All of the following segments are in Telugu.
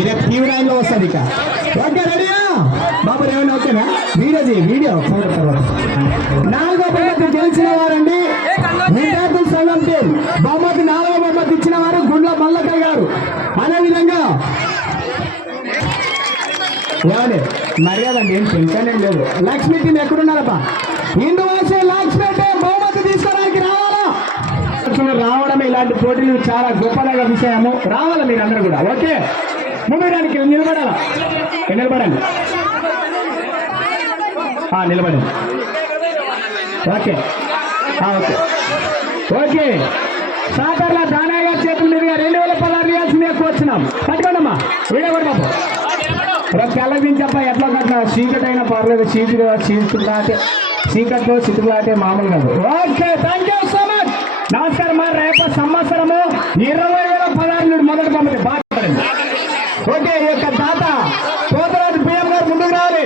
ఇది టీవీ నైన్ లో వస్తుంది ఇక. ఓకే రెడీయా బాబు ఏమైనా ఓకేనా? వీడియో నాలుగో బహుమతి గెలిచిన వారండి విద్యార్థుల సంఘం టీం. బహుమతి నాలుగో బహుమతి ఇచ్చిన వారు గుండ్ల మల్లకయ్య గారు. అదేవిధంగా ఏమండి మర్యాద అండి ఏం టెన్షన్ ఏం లేదు. లక్ష్మీ టీం ఎక్కడున్నారబ్బా? ఇందువాసే లక్ష్మీ టీం బహుమతి తీసుకోవడానికి రావడమే ఇలాంటి పోటీలు చాలా గొప్పగా విషయము. రావాలా మీరందరూ కూడా. ఓకే ముందుడానికి నిలబడాలా? నిలబడండి నిలబడండి. ఓకే ఓకే ఓకే సాధారణ దానయ్య గారి చేతుల మీదుగా 2016 రియాల్స్ మీద వచ్చినాం. పట్టుకోండమ్మా వీడియో కూడా బాబు తెల్లదించప్ప ఎట్లా కట్టినా చీకటి అయినా పర్లేదు. చీకట్లో చితుకులాటే మామూలు కాదు. Okay thank you so much. నమస్కారం. మా రేపు సంవత్సరము 20,016 మొదటి పంపిణీ బాగుపడింది. ఓకే ఈ యొక్క దాత పోతరాజు పిఎం గారు ముందుకు రావాలి.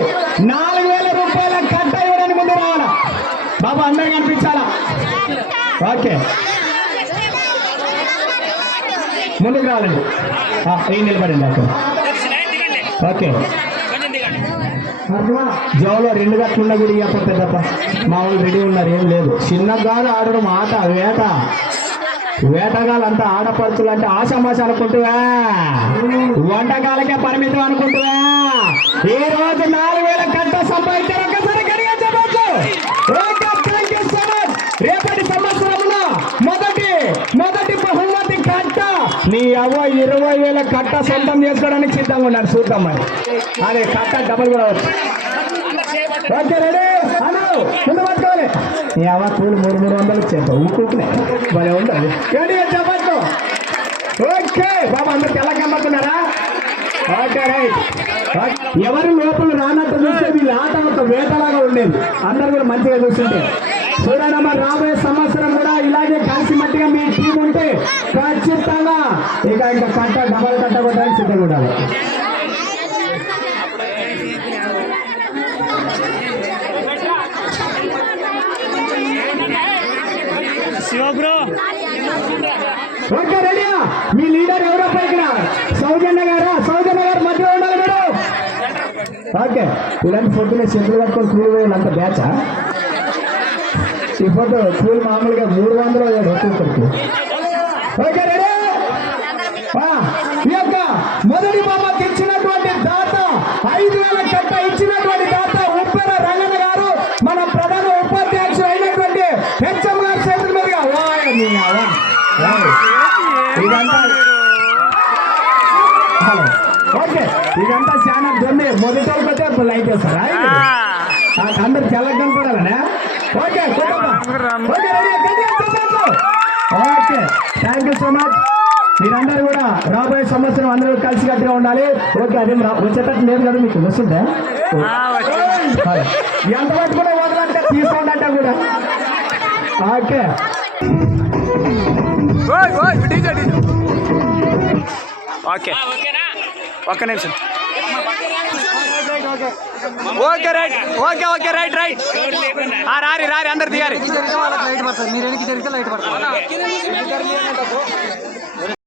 4,000 రూపాయల కట్ట ఇవ్వడానికి ముందు రావాలా బాబు? అందరికి కనిపించాలా? ఓకే ముందుకు రావాలండి. ఏం నిలబడండి అక్కడ. ఓకే జోలో 2 గట్లున్నా కూడా ఇవ్వకపోతే తప్ప మా వాళ్ళు రెడీ ఉన్నారు. ఏం లేదు చిన్నగా ఆడడం ఆట వేటగాళ్ళంతా ఆడపడుచులు అంటే ఆశామాష అనుకుంటువా? వంటకాలకే పరిమితం అనుకుంటువా? ఈ రోజు 4,000 కట్ట సంపాదించారు. ఒక్కసారి గడిగా చెప్పచ్చు. రేపటి సంవత్సరంలో మొదటి బహుమతి కట్ట నీ అవ్వ 20,000 కట్ట సొంతం చేసుకోవడానికి సిద్ధంగా ఉన్నారు. చూద్దాం మరి. అదే కట్ట డబుల్ కూడా వచ్చు. ఓకే రెడీ అను ముందు పట్టుకోవాలి. నీ అవ్వ కూలి 300 చేద్దాం ఊరుకుంటున్నా భలే ఉండాలి. రెడీ చెప్పచ్చు. ఓకే బాబు అందరు తెల్ల కమ్మతున్నారా? Okay right. ఎవరు లోపల రానట్టు చూస్తే వీళ్ళ ఆట ఒక వేటలాగా ఉండేది. అందరు కూడా మంచిగా చూస్తుంటే చూడండి. మరి రాబోయే సంవత్సరం కూడా ఇలాగే కలిసి మట్టిగా మీ టీం ఉంటే ఖచ్చితంగా ఇంకా కట్ట డబల్ కట్ట కొట్టడానికి సిద్ధంగా ఉండాలి. ఓకే రెడీయా? మీ లీడర్ ఎవరో పైకినా సౌజన్య గారు మధ్యలో ఉండాలి మీరు. ఓకే ఇలాంటి పొద్దున్న చేతులు కట్టుకొని కూలి పోయినంత బ్యాచా? ఈ ఫోటో కూలి మామూలుగా 300 ఒక్కొక్కరికి. Okay ready? ఈ యొక్క మొదటి బహుమతి ఇచ్చినటువంటి దాత 5,000 కట్ట ఇచ్చినటువంటి దాత ఉప్పెర రంగన్న గారు మన ప్రధాన ఉపాధ్యక్షుడు అయినటువంటి హెచ్ఎం గారి చేతుల మీదుగా. ఓకే ఇదంతా చాలా దొమ్మి మొదటి వాళ్ళకి అయితే లైట్ వేస్తారా? అందరు తెల్లగా కనపడాలనే. Okay okay thank you so much. మీరందరూ కూడా రాబోయే సంవత్సరం అందరూ కలిసి కట్టుగా ఉండాలి. ఓకే అదే వచ్చేటట్టు లేదు కదా మీకు వస్తుంటే ఎంత పట్టుకునే వదలంటే తీసుకోండి అంటే కూడా. ఓకే ఓకే ఒక్క నిమిషం. ఓకే రైట్ రైట్ రారి అందరు దిగారి.